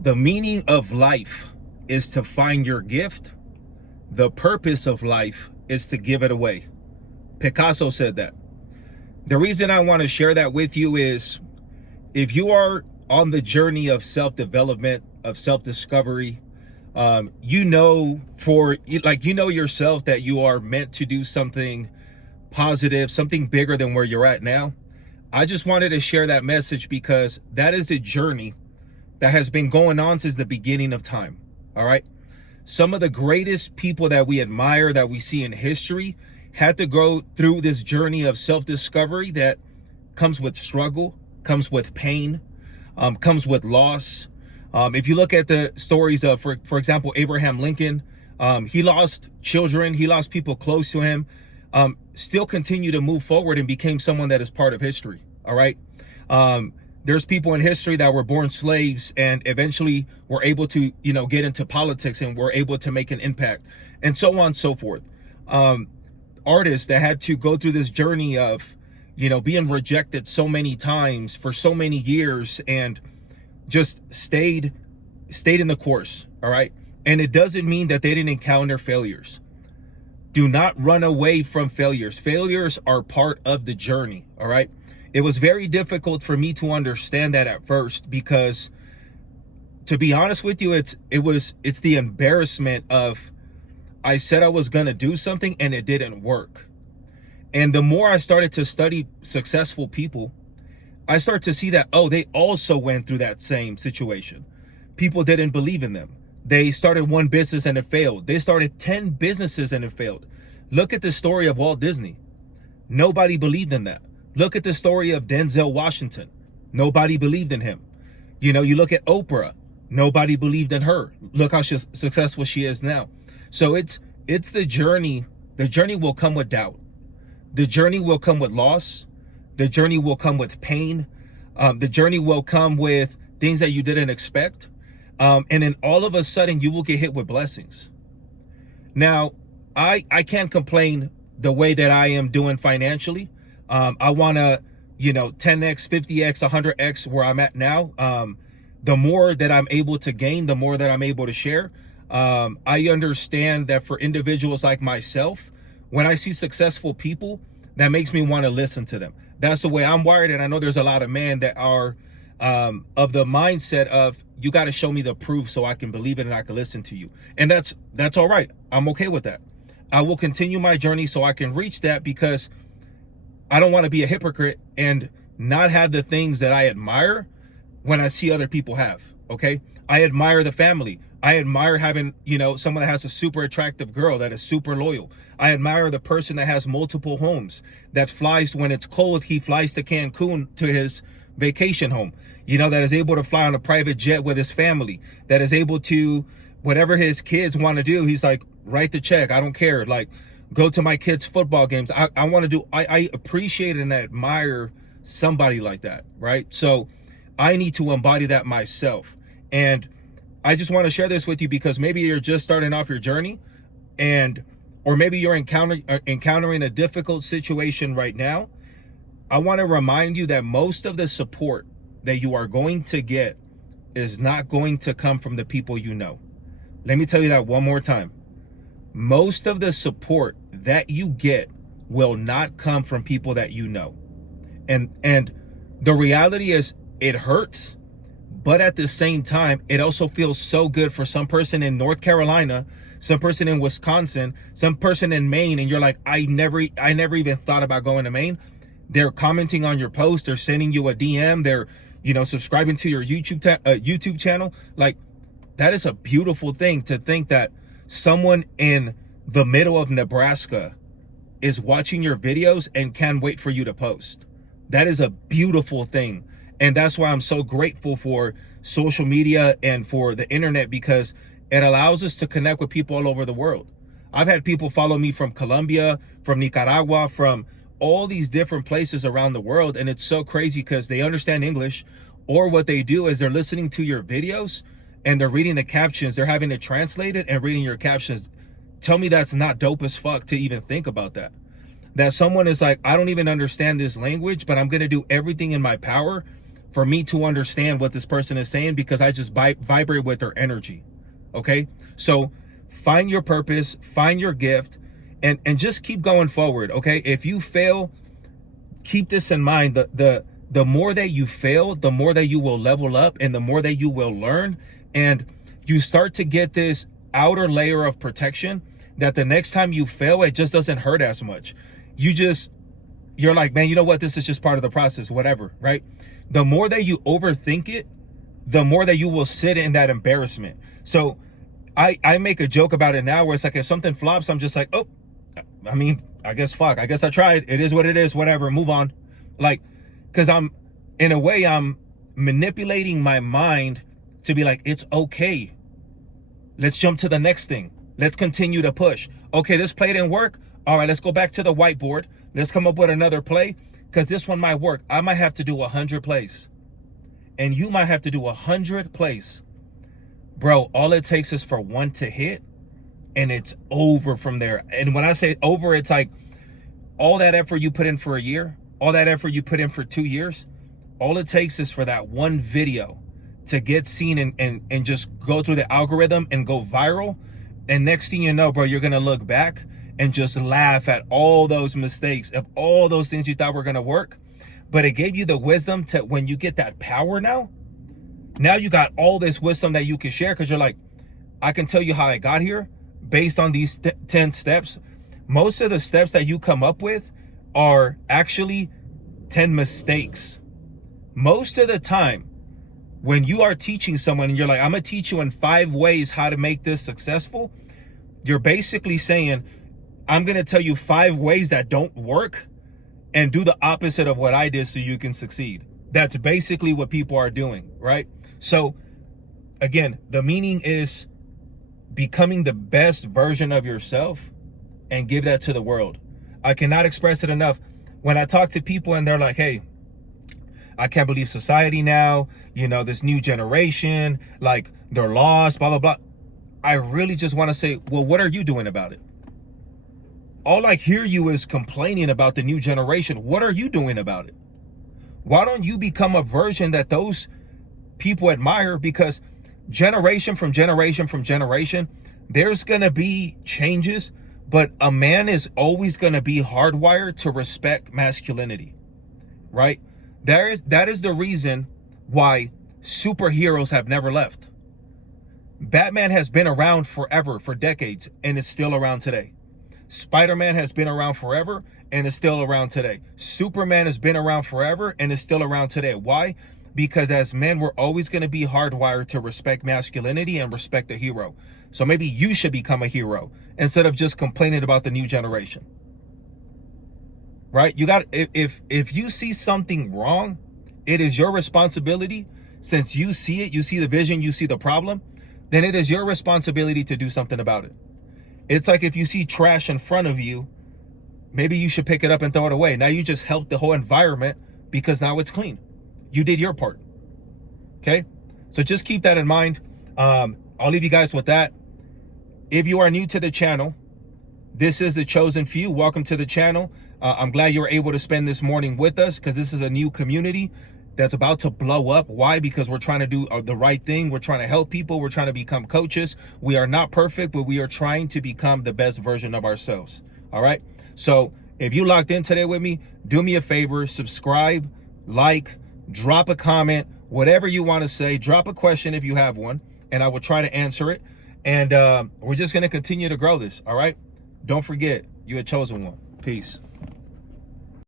The meaning of life is to find your gift. The purpose of life is to give it away. Picasso said that. The reason I want to share that with you is if you are on the journey of self-development, of self-discovery, you know yourself that you are meant to do something positive, something bigger than where you're at now. I just wanted to share that message because that is a journey that has been going on since the beginning of time. All right. Some of the greatest people that we admire, that we see in history, had to go through this journey of self-discovery that comes with struggle, comes with pain, comes with loss. If you look at the stories of, for example, Abraham Lincoln, he lost children, he lost people close to him, still continued to move forward and became someone that is part of history. All right. There's people in history that were born slaves and eventually were able to, get into politics and were able to make an impact, and so on and so forth. Artists that had to go through this journey of, being rejected so many times for so many years and just stayed in the course. All right. And it doesn't mean that they didn't encounter failures. Do not run away from failures. Failures are part of the journey. All right. It was very difficult for me to understand that at first because, to be honest with you, it's the embarrassment of, I said I was going to do something and it didn't work. And the more I started to study successful people, I start to see that, oh, they also went through that same situation. People didn't believe in them. They started one business and it failed. They started 10 businesses and it failed. Look at the story of Walt Disney. Nobody believed in that. Look at the story of Denzel Washington. Nobody believed in him. You look at Oprah. Nobody believed in her. Look how successful she is now. So it's the journey. The journey will come with doubt. The journey will come with loss. The journey will come with pain. The journey will come with things that you didn't expect. And then all of a sudden you will get hit with blessings. Now, I can't complain the way that I am doing financially. I want to, 10x, 50x, 100x where I'm at now. The more that I'm able to gain, the more that I'm able to share. I understand that for individuals like myself, when I see successful people, that makes me want to listen to them. That's the way I'm wired. And I know there's a lot of men that are of the mindset of, you got to show me the proof so I can believe it and I can listen to you. And that's all right. I'm okay with that. I will continue my journey so I can reach that, because I don't want to be a hypocrite and not have the things that I admire when I see other people have. Okay. I admire the family. I admire having, someone that has a super attractive girl that is super loyal. I admire the person that has multiple homes, that flies when it's cold. He flies to Cancun to his vacation home, that is able to fly on a private jet with his family, that is able to, whatever his kids want to do, he's like, write the check. I don't care. Like, go to my kids' football games. I want to do, I appreciate and admire somebody like that, right? So I need to embody that myself. And I just want to share this with you because maybe you're just starting off your journey, or maybe you're encountering a difficult situation right now. I want to remind you that most of the support that you are going to get is not going to come from the people you know. Let me tell you that one more time. Most of the support that you get will not come from people that you know. And the reality is, it hurts, but at the same time, it also feels so good for some person in North Carolina, some person in Wisconsin, some person in Maine, and you're like, I never even thought about going to Maine. They're commenting on your post, they're sending you a DM, they're, subscribing to your YouTube channel. Like, that is a beautiful thing, to think that someone in the middle of Nebraska is watching your videos and can't wait for you to post. That is a beautiful thing. And that's why I'm so grateful for social media and for the internet, because it allows us to connect with people all over the world. I've had people follow me from Colombia, from Nicaragua, from all these different places around the world. And it's so crazy because they understand English, or what they do is they're listening to your videos and they're reading the captions. They're having it translated and reading your captions. Tell me that's not dope as fuck to even think about that. That someone is like, I don't even understand this language, but I'm going to do everything in my power for me to understand what this person is saying, because I just vibrate with their energy. Okay, so find your purpose, find your gift, and just keep going forward. Okay, if you fail, keep this in mind. The more that you fail, the more that you will level up, and the more that you will learn, and you start to get this outer layer of protection that the next time you fail, it just doesn't hurt as much. You're like, man, you know what? This is just part of the process, whatever, right? The more that you overthink it, the more that you will sit in that embarrassment. So I make a joke about it now where it's like, if something flops, I'm just like, oh, I mean, I guess I tried. It is what it is, whatever, move on. Like, because in a way, I'm manipulating my mind to be like, it's okay. Let's jump to the next thing. Let's continue to push. Okay, this play didn't work. All right, let's go back to the whiteboard. Let's come up with another play, because this one might work. I might have to do 100 plays, and you might have to do 100 plays. Bro, all it takes is for one to hit, and it's over from there. And when I say over, it's like all that effort you put in for a year, all that effort you put in for 2 years, all it takes is for that one video to get seen and just go through the algorithm and go viral. And next thing you know, bro, you're going to look back and just laugh at all those mistakes of all those things you thought were going to work. But it gave you the wisdom to, when you get that power now you got all this wisdom that you can share, because you're like, I can tell you how I got here based on these 10 steps. Most of the steps that you come up with are actually 10 mistakes. Most of the time, when you are teaching someone and you're like, I'm going to teach you in 5 ways how to make this successful, you're basically saying, I'm going to tell you 5 ways that don't work and do the opposite of what I did so you can succeed. That's basically what people are doing, right? So again, the meaning is becoming the best version of yourself and give that to the world. I cannot express it enough. When I talk to people and they're like, hey, I can't believe society now, this new generation, like they're lost, blah, blah, blah. I really just want to say, well, what are you doing about it? All I hear you is complaining about the new generation. What are you doing about it? Why don't you become a version that those people admire? Because generation from generation, there's going to be changes, but a man is always going to be hardwired to respect masculinity, right? That is the reason why superheroes have never left. Batman has been around forever, for decades, and is still around today. Spider-Man has been around forever and is still around today. Superman has been around forever and is still around today. Why? Because as men, we're always going to be hardwired to respect masculinity and respect the hero. So maybe you should become a hero instead of just complaining about the new generation. Right? You got, if you see something wrong, it is your responsibility. Since you see it, you see the vision, you see the problem, then it is your responsibility to do something about it. It's like if you see trash in front of you, maybe you should pick it up and throw it away. Now you just helped the whole environment because now it's clean. You did your part. Okay? So just keep that in mind. I'll leave you guys with that. If you are new to the channel, this is the chosen few. Welcome to the channel. I'm glad you were able to spend this morning with us, because this is a new community that's about to blow up. Why? Because we're trying to do the right thing. We're trying to help people. We're trying to become coaches. We are not perfect, but we are trying to become the best version of ourselves. All right. So if you locked in today with me, do me a favor, subscribe, like, drop a comment, whatever you want to say, drop a question if you have one, and I will try to answer it. And we're just going to continue to grow this. All right. Don't forget, you're a chosen one. Peace.